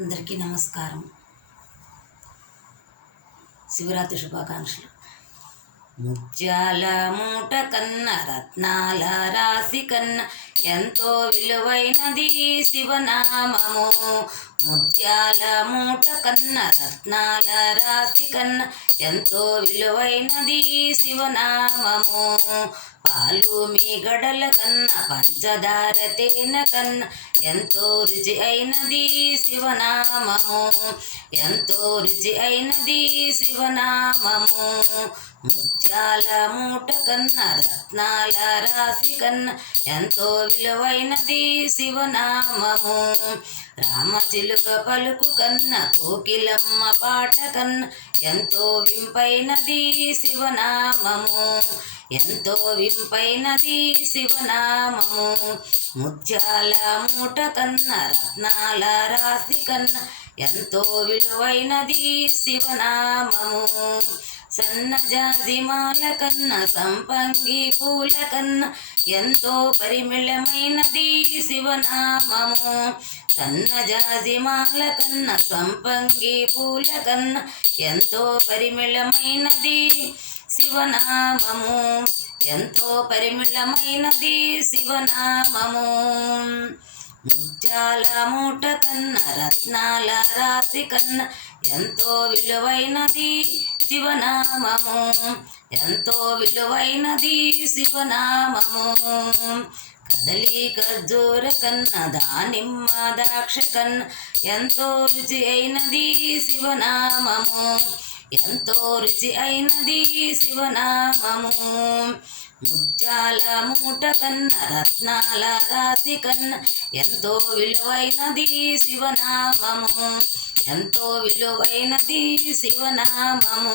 అందరికీ నమస్కారం. శివరాత్రి శుభాకాంక్షలు. ముత్యాల మూట కన్న రత్నాల రాశి కన్న ఎంతో విలువైనది శివనామము. ముత్యాల మూట కన్న రత్నాల రాశి కన్న ఎంతో విలువైనది శివనామము. పాలు మీగడల కన్న పంచదార తేనె కన్న ఎంతో రుచి అయినది శివనామము. ఎంతో రుచి అయినది శివనామము. ముత్యాల మూట కన్న రత్నాల రాశి కన్న ఎంతో విలువైనది శివనామము. రామచిలుక పలుకు కన్న కోకిలమ్మ పాట కన్న ఎంతో వింపైనది శివనామము. ఎంతో వింపైనది శివనామము. ముత్యాల మూట కన్న రత్నాల రాశి కన్న ఎంతో విలువైనది శివనామము. సన్నజాజిమాల కన్న సంపంగి పూల కన్న ఎంతో పరిమళమైనది శివనామము. సన్నజాజిమాల కన్న సంపంగి పూల కన్న ఎంతో పరిమళమైనది శివనామము. ఎంతో పరిమళమైనది శివనామము. ముత్యాల మూట కన్న రత్నాల రాశి కన్న ఎంతో విలువైనది శివనామము. ఎంతో విలువైనది శివనామము. కదలి ఖర్జూర కన్న దానిమ్మ ద్రాక్ష కన్న ఎంతో రుచి అయినది శివనామము. ఎంతో రుచి అయినది శివనామము. ముత్యాల మూట కన్న రత్నాల రాశి కన్న ఎంతో విలువైనది శివనామము. ఎంతో విలువైనది శివనామము.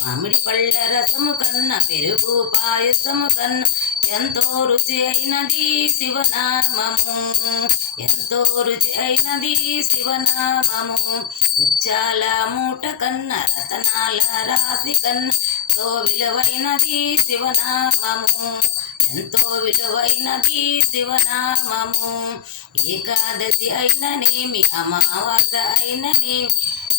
మామిడి పళ్ళ రసము కన్న పెరుగు పాయసము కన్న ఎంతో రుచి అయినది శివనామము. ఎంతో రుచి అయినది శివనామము. ముత్యాల మూట కన్న రతనాల రాశి కన్న ఎంతో విలువైనది శివనామము. ఎంతో విలువైనది శివనామము. ఏకాదశి అయిననేమి, అమావాస అయిననేమి,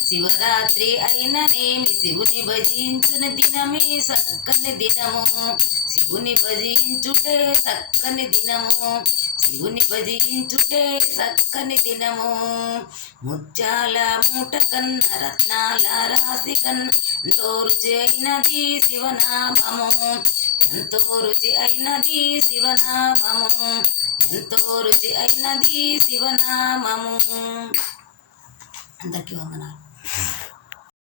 శివరాత్రి అయిననేమి, శివుని భజించుని దినమే చక్కని దినము. శివుని భజించుటే చక్కని దినము. శివుని భజించుటే చక్కని దినము. ముత్యాల మూట కన్న రత్నాల రాశి కన్న ఎంతో రుచి అయినది శివనామము. ఎంతో రుచి అయినది శివనామము. ఎంతో రుచి అయినది శివనామము. అందరికీ వందనాలు.